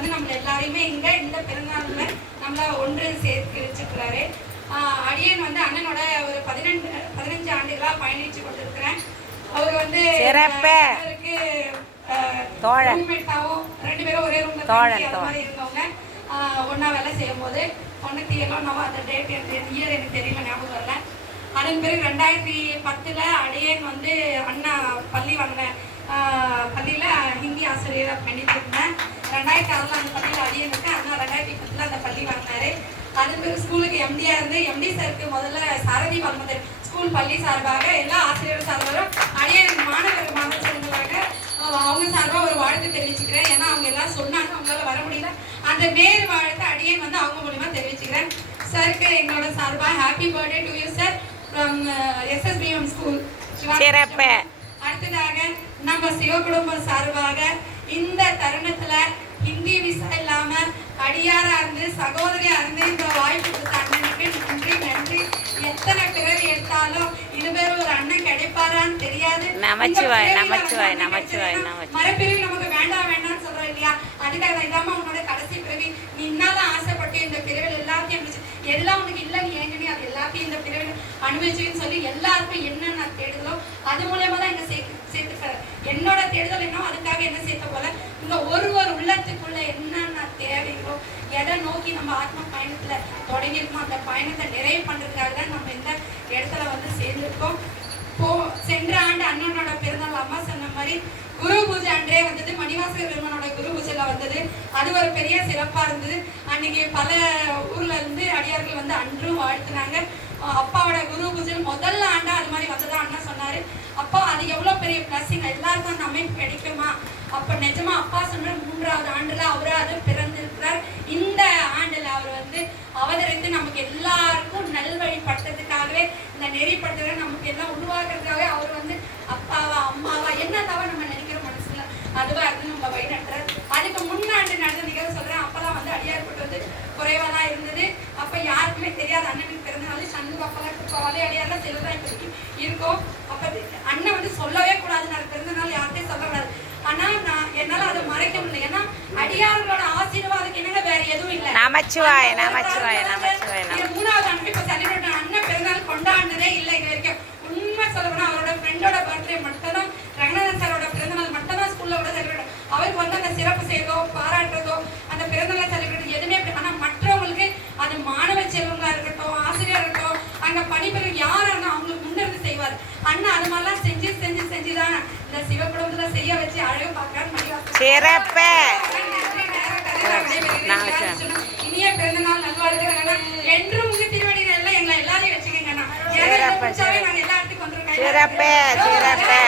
வந்து நம்மள எல்லாரையுமே இங்க இந்த பிறந்தநாள்ல நம்மள ஒன்று சேர்த்து வச்சிருக்கிறாரு. ஆஹ் அடியேன் வந்து அண்ணனோட ஒரு பதினெண்டு பதினஞ்சு ஆண்டுகளா பயணிச்சு கொண்டிருக்கிறேன். அவர் வந்து. அவருக்கு roommate-ஆவும் ரெண்டு பேரும் ஒரே ரூம்ல தோழன். மாதிரி இருந்தவங்க. ஒண்ணா வேலை செய்யும் போது ஏழோ நம்ம அந்த டேட் இயர் எனக்கு தெரியல ஞாபகம் வரல. அதன் பிறகு ரெண்டாயிரத்தி பத்துல அடியேன் வந்து அண்ணா பள்ளி வாங்கினேன் பள்ளியில ஹிந்தி ஆசிரியராக இருந்தேன் ரெண்டாயிரத்தி ஆறுல அந்த பள்ளியில் அடியேன் இருக்கு அண்ணா ரெண்டாயிரத்தி பத்துல அந்த பள்ளி வாங்கினாரு அதன் பிறகு ஸ்கூலுக்கு எம்டியா இருந்து எம்டி சாருக்கு முதல்ல சாரதி வல்மதர் ஸ்கூல் பள்ளி சார்பாக எல்லா ஆசிரியர் சார்பாகவும் அடியேன் மாணவர் மாணவர்களாக அவங்க சார்பாக ஒரு வாழ்த்து தெரிவிச்சுக்கிறேன். ஏன்னா அவங்க எல்லாம் சொன்னாங்க அவங்களால வர முடியல. அந்த நேர் வாழ்த்து அடியேன் வந்து அவங்க மூலியமா தெரிவிச்சுக்கிறேன். சாருக்கு எங்களோட சார்பாக happy birthday to you sir from SSBM school சிறப்பு. அடுத்ததாக நம்ம சிவகுடும்பம் சார்பாக இந்த தருணத்துல ஹிந்தி விசா இல்லாம அடியாரா இருந்து சகோதரியா இருந்து இந்த வாய்ப்பு கொடுத்த அண்ணனுக்கு நன்றி நன்றி. எத்தனை பிறவி எடுத்தாலும் இனிமேல் ஒரு அண்ணன் கிடைப்பாரான்னு தெரியாது. நமச்சிவாய், நமச்சிவாய், நமச்சிவாய். மறுபிறவி நமக்கு வேண்டாம் வேண்டாம்னு சொல்றோம் இல்லையா? அதுக்காக இதாம்மா உன்னோட கடைசி பிறவி. நீ என்னதான் ஆசைப்பட்டு இந்த பிறவில எல்லாத்தையும் எல்லாம் உனக்கு இல்லை நீ ஏங்கனி அது எல்லாத்தையும் இந்த பிறவில அனுபவிச்சுன்னு சொல்லி எல்லாருக்கும் என்னென்ன தேடுதலோ அது மூலியமா தான் இங்க சேர்த்து சேர்த்துக்கிறாரு என்னோட தேடுதல் என்ன அதுக்காக என்ன சேர்த்த போல இங்க ஒரு ஒரு உள்ளத்துக்குள்ள என்னென்ன தேவைகளோ எதை நோக்கி நம்ம ஆத்ம தொடங்கியிருக்கோம் அந்த பயணத்தை நிறைவு பண்ணுறதுக்காக தான் நம்ம இந்த இடத்துல வந்து சேர்ந்திருக்கோம். போ சென்ற ஆண்டு அண்ணனோட பிறந்தநாள் அம்மா சொன்ன மாதிரி குரு பூஜை அன்றே வந்தது. மணிவாசகர் பெருமானோட குரு பூஜையில் வந்தது. அது ஒரு பெரிய சிறப்பாக இருந்தது. அன்னைக்கு பல ஊர்ல இருந்து அடியார்கள் வந்து அன்றும் வாழ்த்துனாங்க. அப்பாவோட குரு பூஜை முதல்ல ஆண்டா அது மாதிரி வந்ததா அண்ணா சொன்னாரு. அப்பா அது எவ்வளோ பெரிய பிளஸிங் எல்லாருக்கும் அந்த அமைப்பு கிடைக்குமா? அப்போ நிஜமா அப்பா சொன்ன மூன்றாவது ஆண்டுல அவரு அது பிறந்திருக்கிறார் இந்த ஆண்டுல அவர் வந்து அவதரித்து நமக்கு எல்லாருக்கும் நல்வழிப்படுத்துறதுக்காகவே இந்த நெறிப்படுத்துறத நமக்கு எல்லாம் உருவாக்குறதுக்காகவே அவர் வந்து அப்பாவா அம்மாவா என்னதாவா நம்ம நினைக்கிற மனசுல அதுவா இருந்து நம்ம வழி நடத்துறாரு அதுக்கு முன்னாண்டு நடந்த நிகழ்வு சொல்றேன். அப்பெல்லாம் வந்து அடியார் கூட்டு வந்து குறைவா தான் இருந்தது. அப்ப யாருக்குமே தெரியாது அண்ணனுக்கு பிறந்தனால சண்முக அப்பெல்லாம் கோவாலே அடியார்லாம் செல்வதா இப்போதைக்கு இருக்கும். அப்ப அண்ணன் வந்து சொல்லவே கூடாது நான் பிறந்தனால யார்கிட்டயும் சொல்லக்கூடாது. ஆனா நான் என்னால அதை மறைக்க முடியல. ஏன்னா அடியார்களோட ஆசீர்வாதம் என்னங்க வேற எதுவும் இல்லை. நமச்சிவாய், நமச்சிவாய், நமச்சிவாய், மூணாவது அவருக்கு வந்து அந்த சிறப்பு செய்யறதோ பாராட்டுறதோ அந்த பிறந்தநாள் செலிப்ரேட் எதுவுமே அப்படி ஆனா மற்றவங்களுக்கு அது மாணவ செல்வங்களா இருக்கட்டும் ஆசிரியர் இருக்கட்டும் அங்க பணிபுரியும் யாரா இருந்தாலும் அவங்களுக்கு முன்னிருந்து செய்வார். அண்ணா அது மாதிரிலாம் செஞ்சு செஞ்சு செஞ்சுதான் இந்த சிவகுடும்பத்துல செய்ய வச்சு அழகு பார்க்கறான்னு சிறப்பு. இனிய பிறந்த நாள் நல்வாழ்த்துக்கள் என்றும் உங்க திருவடிகள் எல்லாம் எங்களை எல்லாரையும் வச்சுக்கோங்க சிறப்பு, நாங்க எல்லா இடத்துக்கும் வந்திருக்கோம் சிறப்பு, சிறப்பு.